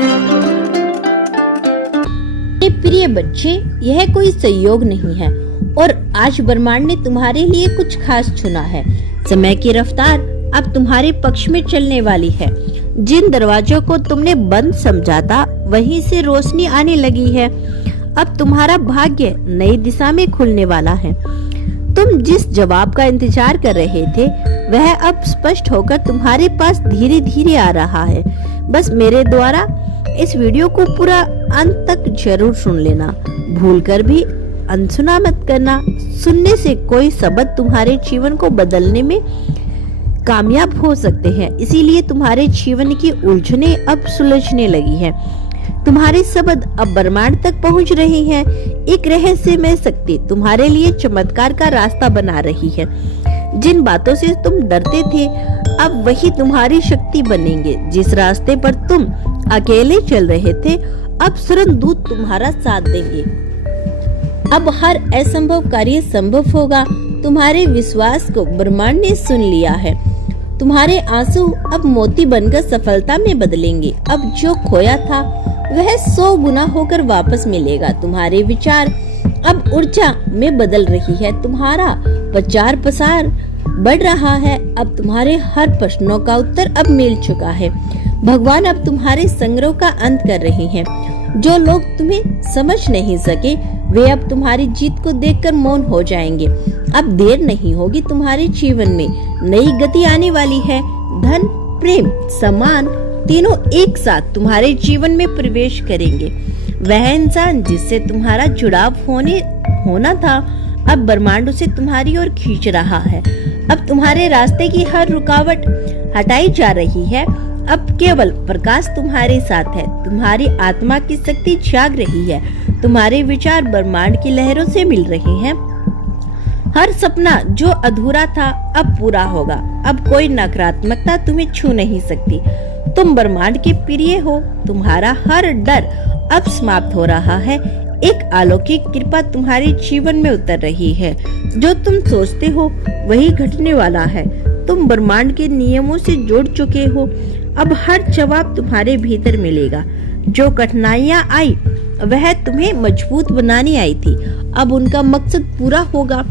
मेरे प्रिय बच्चे, यह कोई संयोग नहीं है और आज ब्रह्मांड ने तुम्हारे लिए कुछ खास चुना है। समय की रफ्तार अब तुम्हारे पक्ष में चलने वाली है। जिन दरवाजों को तुमने बंद समझा था, वहीं से रोशनी आने लगी है। अब तुम्हारा भाग्य नई दिशा में खुलने वाला है। तुम जिस जवाब का इंतजार कर रहे थे, वह अब स्पष्ट होकर तुम्हारे पास धीरे धीरे आ रहा है। बस मेरे द्वारा इस वीडियो को पूरा अंत तक जरूर सुन लेना। भूलकर भी अनसुना मत करना। सुनने से कोई शब्द तुम्हारे जीवन को बदलने में कामयाब हो सकते हैं। इसीलिए तुम्हारे जीवन की उलझने अब सुलझने लगी है। तुम्हारे शब्द अब ब्रह्मांड तक पहुंच रहे हैं। एक रहस्यमय शक्ति तुम्हारे लिए चमत्कार का रास्ता बना रही है। जिन बातों से तुम डरते थे, अब वही तुम्हारी शक्ति बनेंगे। जिस रास्ते पर तुम अकेले चल रहे थे, अब स्वरंदूत तुम्हारा साथ देंगे। अब हर असंभव कार्य संभव होगा। तुम्हारे विश्वास को ब्रह्मांड ने सुन लिया है। तुम्हारे आंसू अब मोती बनकर सफलता में बदलेंगे। अब जो खोया था, वह 100 गुना होकर वापस मिलेगा। तुम्हारे विचार अब ऊर्जा में बदल रही है। तुम्हारा प्रचार प्रसार बढ़ रहा है। अब तुम्हारे हर प्रश्नों का उत्तर अब मिल चुका है। भगवान अब तुम्हारे संग्रह का अंत कर रहे हैं। जो लोग तुम्हें समझ नहीं सके, वे अब तुम्हारी जीत को देखकर मौन हो जाएंगे। अब देर नहीं होगी। तुम्हारे जीवन में नई गति आने वाली है। धन, प्रेम, सम्मान तीनों एक साथ तुम्हारे जीवन में प्रवेश करेंगे। वह इंसान जिससे तुम्हारा जुड़ाव होना था, अब ब्रह्मांड उसे तुम्हारी ओर खींच रहा है। अब तुम्हारे रास्ते की हर रुकावट हटाई जा रही है। अब केवल प्रकाश तुम्हारे साथ है। तुम्हारी आत्मा की शक्ति जाग रही है। तुम्हारे विचार ब्रह्मांड की लहरों से मिल रहे हैं। हर सपना जो अधूरा था, अब पूरा होगा। अब कोई नकारात्मकता तुम्हें छू नहीं सकती। तुम ब्रह्मांड के प्रिय हो। तुम्हारा हर डर अब समाप्त हो रहा है। एक अलौकिक कृपा तुम्हारे जीवन में उतर रही है। जो तुम सोचते हो, वही घटने वाला है। तुम ब्रह्मांड के नियमों से जुड़ चुके हो। अब हर जवाब तुम्हारे भीतर मिलेगा। जो कठिनाइयां आई, वह तुम्हें मजबूत बनाने आई थी। अब उनका मकसद पूरा होगा।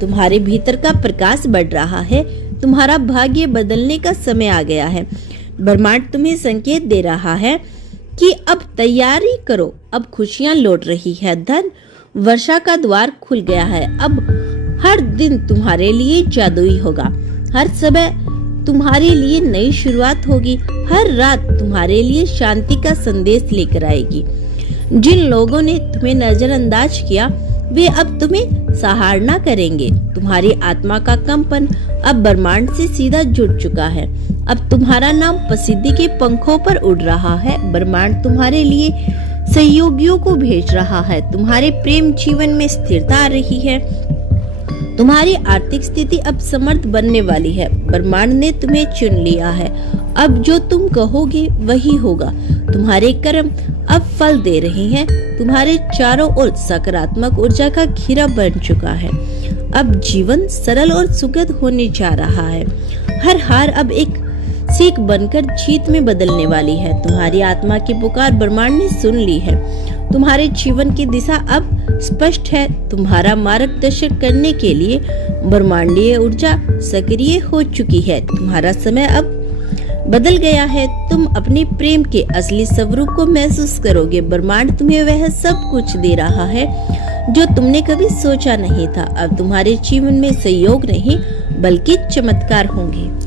तुम्हारे भीतर का प्रकाश बढ़ रहा है। तुम्हारा भाग्य बदलने का समय आ गया है। ब्रह्मांड तुम्हें संकेत दे रहा है कि अब तैयारी करो। अब खुशियां लौट रही है। धन वर्षा का द्वार खुल गया है। अब हर दिन तुम्हारे लिए जादुई होगा। हर समय तुम्हारे लिए नई शुरुआत होगी। हर रात तुम्हारे लिए शांति का संदेश लेकर आएगी। जिन लोगों ने तुम्हें नजरअंदाज किया, वे अब तुम्हें सराहना करेंगे। तुम्हारी आत्मा का कंपन अब ब्रह्मांड से सीधा जुड़ चुका है। अब तुम्हारा नाम प्रसिद्धि के पंखों पर उड़ रहा है। ब्रह्मांड तुम्हारे लिए सहयोगियों को भेज रहा है। तुम्हारे प्रेम जीवन में स्थिरता आ रही है। तुम्हारी आर्थिक स्थिति अब समर्थ बनने वाली है। ब्रह्मांड ने तुम्हें चुन लिया है। अब जो तुम कहोगे वही होगा। तुम्हारे कर्म अब फल दे रहे हैं। तुम्हारे चारों ओर सकारात्मक ऊर्जा का घेरा बन चुका है। अब जीवन सरल और सुखद होने जा रहा है। हर हार अब एक सीख बनकर जीत में बदलने वाली है। तुम्हारी आत्मा की पुकार ब्रह्मांड ने सुन ली है। तुम्हारे जीवन की दिशा अब स्पष्ट है। तुम्हारा मार्गदर्शन करने के लिए ब्रह्मांडीय ऊर्जा सक्रिय हो चुकी है। तुम्हारा समय अब बदल गया है। तुम अपने प्रेम के असली स्वरूप को महसूस करोगे। ब्रह्मांड तुम्हें वह सब कुछ दे रहा है जो तुमने कभी सोचा नहीं था। अब तुम्हारे जीवन में संयोग नहीं, बल्कि चमत्कार होंगे।